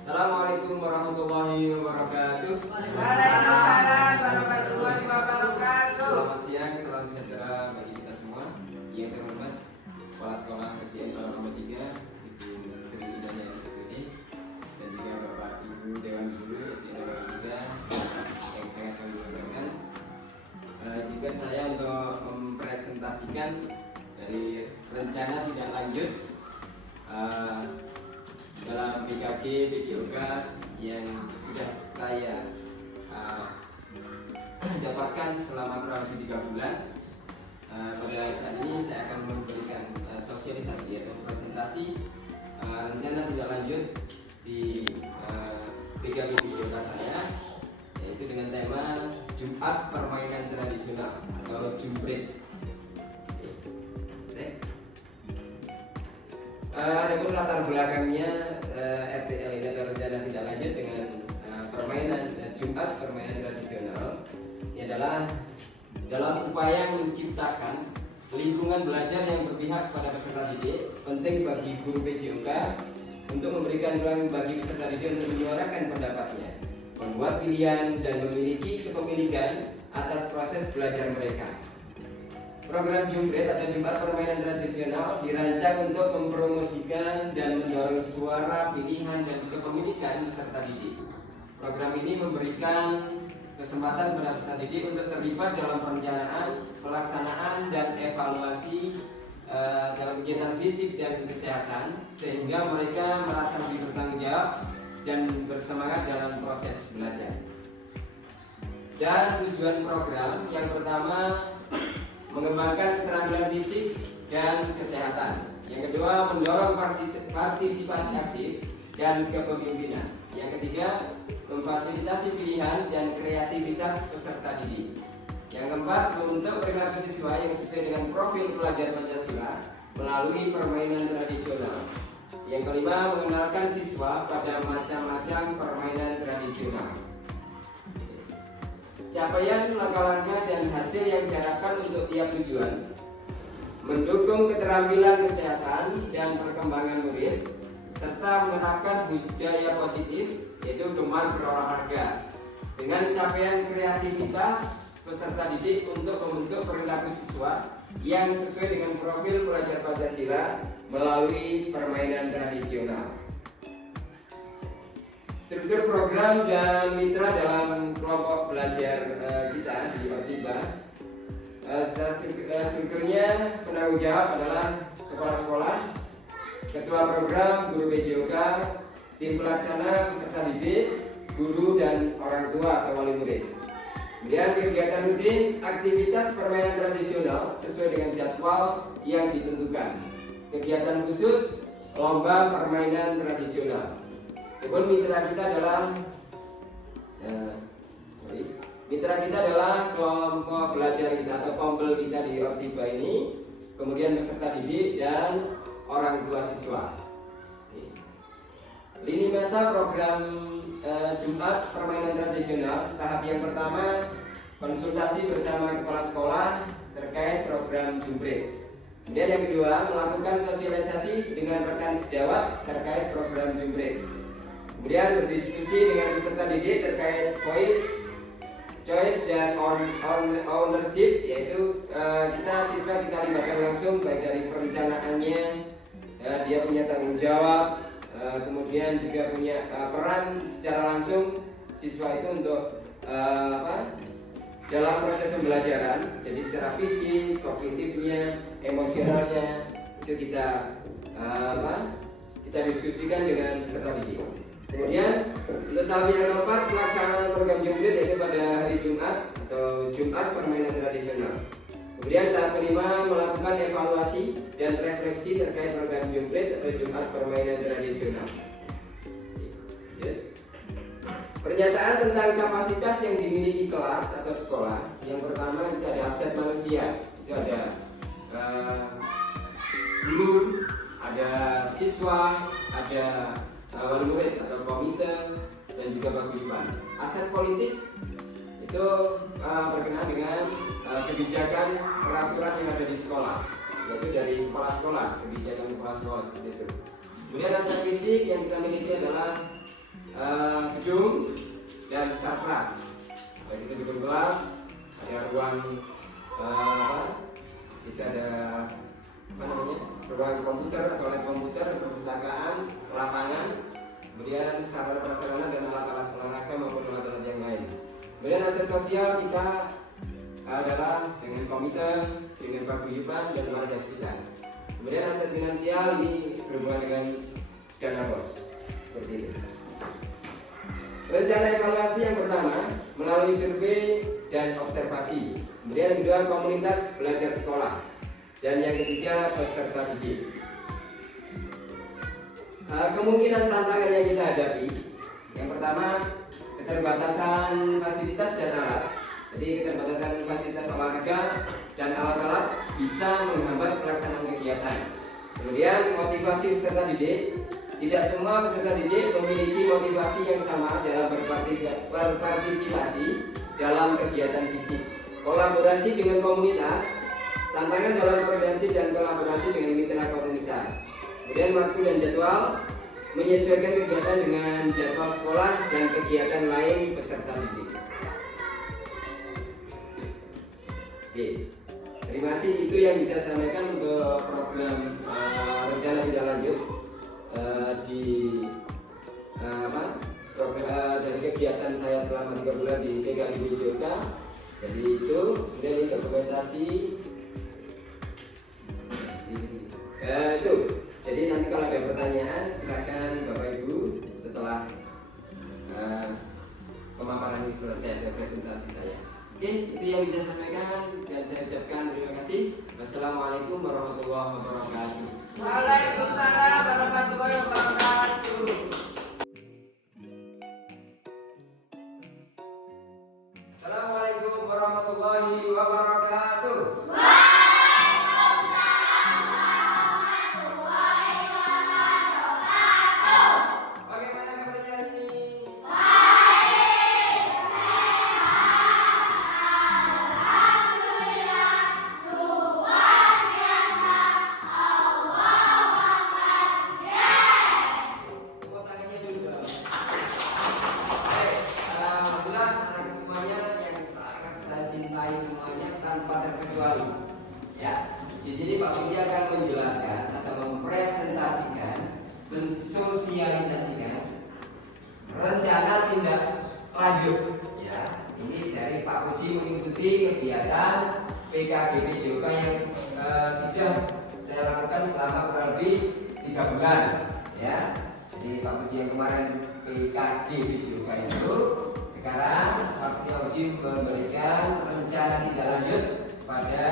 Assalamualaikum warahmatullahi wabarakatuh. Waalaikumsalam warahmatullahi wabarakatuh. Selamat siang, salam sejahtera bagi kita semua. Yang terhormat Kepala Sekolah SDN Taman Nomor 3, Ibu Sri Idanya Rizky, dan juga Bapak Ibu Dewan Guru SDN Nomor 3 yang sangat kami banggakan. Juga saya untuk mempresentasikan dari rencana tindak lanjut dalam PKG PJOK yang sudah saya dapatkan selama kurang lebih 3 bulan. Pada saat ini saya akan memberikan sosialisasi atau presentasi rencana tindak lanjut di PKG PJOK saya, yaitu dengan tema Jumat Permainan Tradisional atau Jumprit. Adapun latar belakangnya RTL ini atau rencana tindak lanjut dengan permainan Jumat permainan tradisional ini adalah dalam upaya menciptakan lingkungan belajar yang berpihak pada peserta didik. Penting bagi guru PJOK untuk memberikan ruang bagi peserta didik untuk menyuarakan pendapatnya, membuat pilihan dan memiliki kepemilikan atas proses belajar mereka. Program Jumprit atau Jumat Permainan Tradisional dirancang untuk mempromosikan dan mendorong suara, pilihan, dan kepemilikan peserta didik. Program ini memberikan kesempatan pada peserta didik untuk terlibat dalam perencanaan, pelaksanaan, dan evaluasi dalam kegiatan fisik dan kesehatan, sehingga mereka merasa lebih bertanggung jawab dan bersemangat dalam proses belajar. Dan tujuan program yang pertama, mengembangkan keterampilan fisik dan kesehatan. Yang kedua, mendorong partisipasi aktif dan kepemimpinan. Yang ketiga, memfasilitasi pilihan dan kreativitas peserta didik. Yang keempat, membentuk perilaku siswa yang sesuai dengan profil pelajar Pancasila melalui permainan tradisional. Yang kelima, mengenalkan siswa pada macam-macam permainan tradisional. Capaian, langkah-langkah, dan hasil yang diharapkan untuk tiap tujuan: mendukung keterampilan kesehatan dan perkembangan murid, serta menerapkan budaya positif, yaitu gemar berolahraga, dengan capaian kreativitas peserta didik untuk membentuk perilaku siswa yang sesuai dengan profil pelajar Pancasila melalui permainan tradisional. Struktur program dan mitra dalam kelompok belajar kita di Ortiba. Strukturnya penanggung jawab adalah kepala sekolah, ketua program, guru PJOK, tim pelaksana, peserta didik, guru, dan orang tua atau wali murid. Kemudian kegiatan rutin, aktivitas permainan tradisional sesuai dengan jadwal yang ditentukan. Kegiatan khusus, lomba permainan tradisional. Kemudian mitra kita adalah kelompok belajar kita atau kompel kita di Ortiba ini, kemudian peserta didik dan orang tua siswa. Lini masa program Jumat Permainan Tradisional. Tahap yang pertama, konsultasi bersama kepala sekolah terkait program Jumprit. Kemudian yang kedua, melakukan sosialisasi dengan rekan sejawat terkait program Jumprit. Kemudian berdiskusi dengan peserta didik terkait voice, choice, dan ownership, yaitu siswa kita libatkan langsung baik dari perencanaannya, dia punya tanggung jawab, kemudian juga punya peran secara langsung siswa itu untuk dalam proses pembelajaran. Jadi secara fisik, kognitifnya, emosionalnya itu kita diskusikan dengan peserta didik. Kemudian untuk tahap yang keempat, pelaksanaan program Jumprit, yaitu pada hari Jumat atau Jumat Permainan Tradisional. Kemudian tahap kelima, melakukan evaluasi dan refleksi terkait program Jumprit atau Jumat Permainan Tradisional. Pernyataan tentang kapasitas yang dimiliki kelas atau sekolah. Yang pertama, itu ada aset manusia. Itu ada guru, ada siswa, ada wali murid atau komite, dan juga paguyuban. Aset politik itu berkenaan dengan kebijakan peraturan yang ada di sekolah, yaitu dari kepala sekolah, kebijakan kepala sekolah seperti itu. Kemudian aset fisik yang kita miliki adalah gedung dan sarpras. Baik itu gedung kelas, ada ruang kita ada ruang komputer, toilet komputer, perpustakaan, lapangan, kemudian sarana prasarana dan alat-alat olahraga maupun alat-alat yang lain. Kemudian aset sosial kita adalah dengan komite, dengan paguyuban dan warga sekitar. Kemudian aset finansial ini berhubungan dengan dana bos, seperti ini. Rencana evaluasi yang pertama melalui survei dan observasi. Kemudian yang kedua komunitas belajar sekolah. Dan yang ketiga peserta didik. Kemungkinan tantangan yang kita hadapi, yang pertama keterbatasan fasilitas dan alat. Jadi keterbatasan fasilitas olahraga dan alat-alat bisa menghambat pelaksanaan kegiatan. Kemudian motivasi peserta didik. Tidak semua peserta didik memiliki motivasi yang sama dalam berpartisipasi dalam kegiatan fisik. Kolaborasi dengan komunitas, tantangan dalam koordinasi dan kolaborasi dengan mitra komunitas. Kemudian waktu dan jadwal, menyesuaikan kegiatan dengan jadwal sekolah dan kegiatan lain peserta didik. Oke, terima kasih. Itu yang bisa saya sampaikan untuk program rencana tidak lanjut dari kegiatan saya selama 3 bulan di TKI Jogja. Jadi itu, kemudian ini dokumentasi itu. Jadi nanti kalau ada pertanyaan silakan Bapak Ibu setelah pemaparan ini selesai atau presentasi saya. Oke, itu yang bisa saya sampaikan dan saya ucapkan terima kasih. Wassalamualaikum warahmatullahi wabarakatuh. Waalaikumsalam warahmatullahi wabarakatuh. Assalamualaikum warahmatullahi wabarakatuh. Bagaimana kabarnya hari ini? Tepuk tangannya dulu dong. Baik, alhamdulillah anak semuanya yang sangat saya cintai semuanya tanpa terkecuali. Ya, di sini Pak Puji akan menjelaskan atau mempresentasikan, mensosialisasikan rencana tindak lanjut. Ya, ini dari Pak Puji mengikuti kegiatan PKGB Joka yang sudah saya lakukan selama kurang lebih 3 bulan. Ya, jadi Pak Puji yang kemarin PKGB Joka itu, sekarang Pak Puji memberikan rencana tindak lanjut pada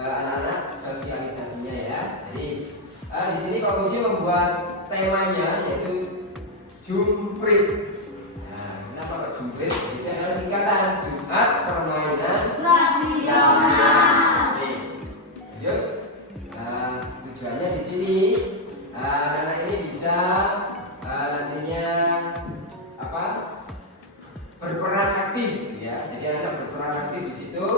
anak-anak sosialisasinya ya. Jadi di sini Pak Puji membuat temanya yaitu Jumprit. Nah, kenapa Pak Jumprit? Itu adalah singkatan Jumat Permainan Tradisional. Oke, lanjut. Tujuannya di sini anak ini bisa nantinya berperan aktif ya. Jadi anak berperan aktif di situ.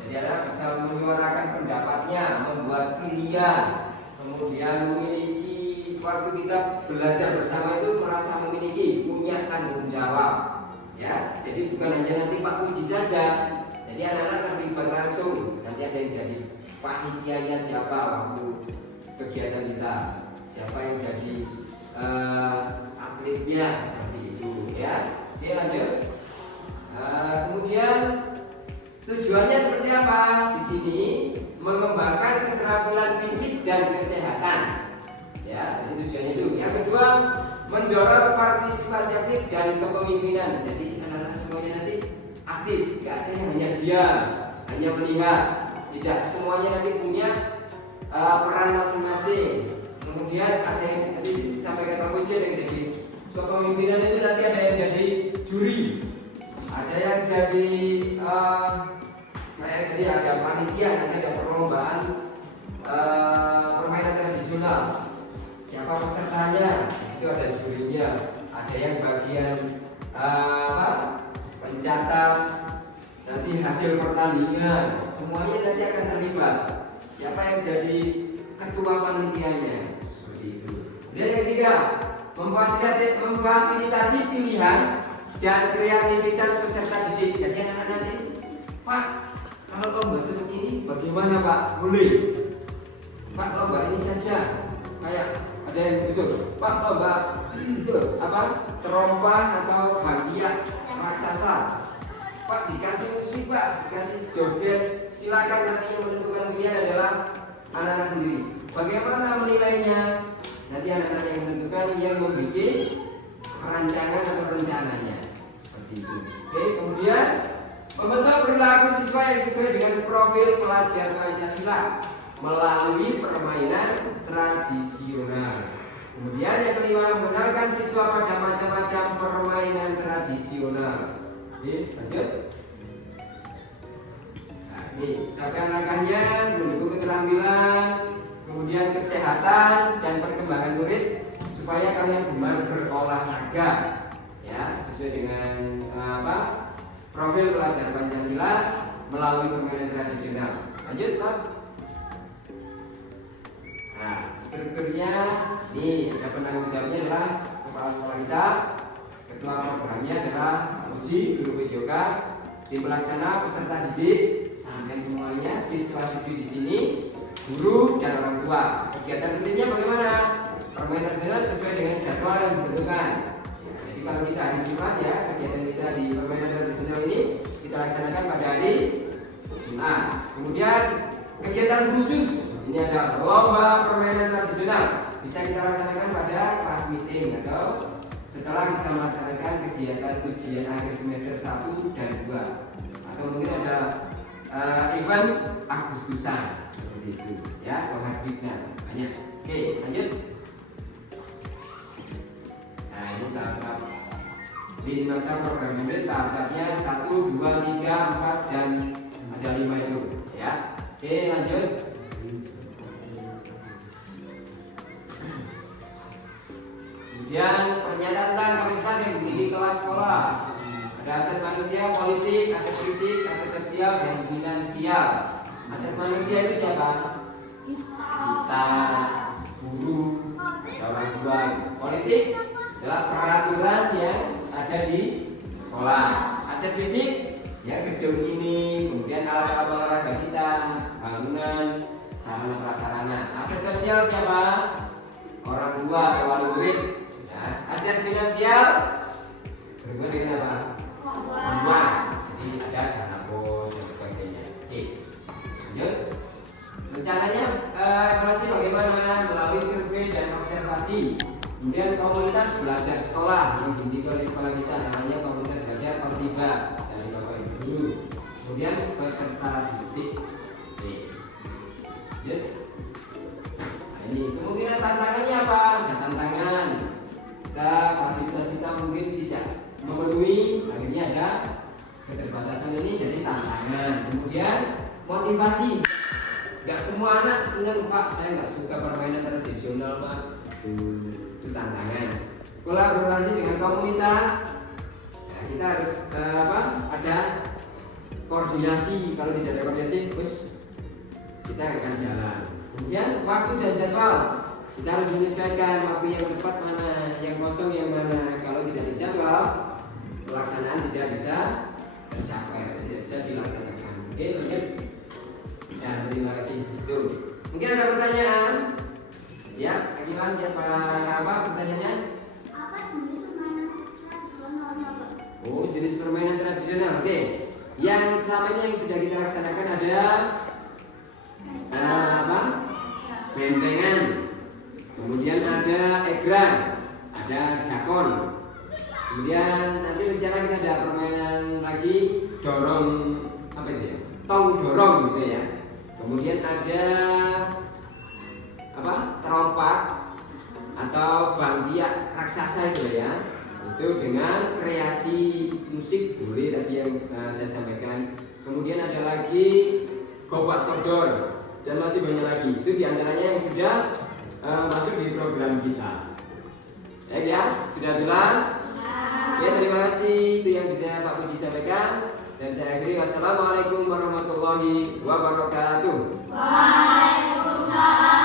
Jadi anak bisa menyuarakan pendapatnya, membuat pilihan, kemudian memiliki waktu kita belajar bersama itu merasa memiliki punya tanggung jawab. Ya, jadi bukan hanya nanti Pak Puji saja. Jadi anak-anak terlibat langsung. Nanti ada yang jadi panitianya siapa waktu kegiatan kita, siapa yang jadi atletnya seperti itu ya. Oke, lanjut. Kemudian tujuannya seperti apa? Di sini mengembangkan keterampilan fisik dan kesehatan. Ya, jadi tujuannya itu. Yang kedua, mendorong partisipasi aktif dan kepemimpinan. Jadi anak-anak semuanya nanti aktif, tidak ada yang hanya diam, hanya melihat. Tidak, semuanya nanti punya peran masing-masing. Kemudian ada yang tadi disampaikan Pak Puji, yang jadi kepemimpinan itu nanti ada yang jadi juri, ada yang jadi kayak tadi ada panitia, nanti ada perlombaan permainan tradisional. Siapa pesertanya? Itu ada jurinya, ada yang bagian pencatat nanti hasil pertandingan, semuanya nanti akan terlibat. Siapa yang jadi ketua panitianya? Seperti itu. Kemudian yang ketiga, memfasilitasi pilihan dan kreativitas peserta didik. Jadi anak-anak nanti, Pak, kalau lomba seperti ini bagaimana Pak? Boleh. Pak, lomba ini saja. Kayak ada yang usul, Pak, lomba itu apa? Terompah atau hadiah raksasa. Pak, dikasih musik Pak, dikasih joget. Silakan, nanti yang menentukan pilihan adalah anak-anak sendiri. Bagaimana menilainya? Nanti anak-anak yang menentukan, yang membuat perancangan atau rencananya. Seperti itu. Oke, kemudian membentuk perilaku siswa yang sesuai dengan profil pelajar Pancasila melalui permainan tradisional. Kemudian yang kelima, mengenalkan siswa pada macam-macam permainan tradisional. Oke, lanjut. Nah, ini capaian langkahnya mendukung keterampilan, kemudian kesehatan dan perkembangan murid supaya kalian gemar berolahraga, ya, sesuai dengan profil pelajar Pancasila melalui permainan tradisional. Lanjut, Pak. Nah, strukturnya ini ada penanggung jawabnya adalah kepala sekolah kita, ketua programnya adalah Pak Uji, Guru PJOK, tim pelaksana, peserta didik, sampai semuanya siswa-siswi di sini, guru dan orang tua. Kegiatan rutinnya bagaimana? Permainan tradisional sesuai dengan jadwal yang ditentukan. Jadi kalau kita hari Jumat, ya, kegiatan kita di permainan tradisional ini kita laksanakan pada hari Jumat. Kemudian kegiatan khusus ini ada lomba permainan tradisional, bisa kita laksanakan pada pas meeting atau setelah kita melaksanakan kegiatan ujian akhir semester 1 dan 2, atau mungkin ada event Agustusan seperti itu, ya, atau Hardiknas banyak. Oke, lanjut. Nah, ini tahap di masa program unit tahapnya 1, 2, 3, 4 dan ada 5 itu, ya. Oke, lanjut. Kemudian pernyataan tentang kapasitas yang dimiliki kelas sekolah. Ada aset manusia, politik, aset fisik, aset sosial, dan finansial. Aset manusia itu siapa? Kita, guru, orang tua. Politik adalah peraturan yang ada di sekolah. Aset fisik, ya, gedung ini, kemudian alat-alat olahraga kita, bangunan, sarana prasarana. Aset sosial siapa? Orang tua atau wali murid. Ya. Aset finansial berhubungan dengan apa? Uang. Jadi ada dana bos dan sebagainya. Oke, lanjut. Rencananya evaluasi bagaimana melalui survei dan observasi. Kemudian komunitas belajar sekolah yang dimiliki oleh sekolah kita, namanya komunitas belajar Kortiba dari Bapak Ibu guru. Kemudian peserta didik. Oke, lanjut. Nah, ini kemungkinan tantangannya apa? Ada tantangan. Fasilitas kita mungkin tidak memenuhi, akhirnya ada keterbatasan ini jadi tantangan. Kemudian motivasi. Gak semua anak senang, Pak, saya nggak suka permainan tradisional, Pak. Itu tantangan. Kolaborasi dengan komunitas. Nah, kita harus ada koordinasi. Kalau tidak ada koordinasi, terus kita akan jalan. Kemudian waktu dan jadwal. Kita harus menyesuaikan waktu yang tepat mana, yang kosong yang mana. Kalau tidak dijadwal, pelaksanaan tidak bisa tercapai, tidak bisa dilaksanakan. Oke, lanjut. Ya, terima kasih. Tuh. Mungkin ada pertanyaan? Ya, gimana siapa pertanyaannya? Apa jenis permainan tradisionalnya, Pak? Oh, jenis permainan tradisional. Oke. Yang selama ini yang sudah kita laksanakan ada bentengan. Kemudian ada egrang, ada dakon. Kemudian nanti rencana kita ada permainan lagi dorong apa itu ya? Tong dorong gitu ya. Kemudian ada terompak atau bangkiak raksasa itu ya. Itu dengan kreasi musik boleh tadi yang saya sampaikan. Kemudian ada lagi gobak sodor dan masih banyak lagi. Itu diantaranya yang sudah masuk di program kita. Ya, sudah jelas? Ya, terima kasih. Itu yang bisa Pak Puji sampaikan. Dan saya akhiri, wassalamualaikum warahmatullahi wabarakatuh. Waalaikumsalam.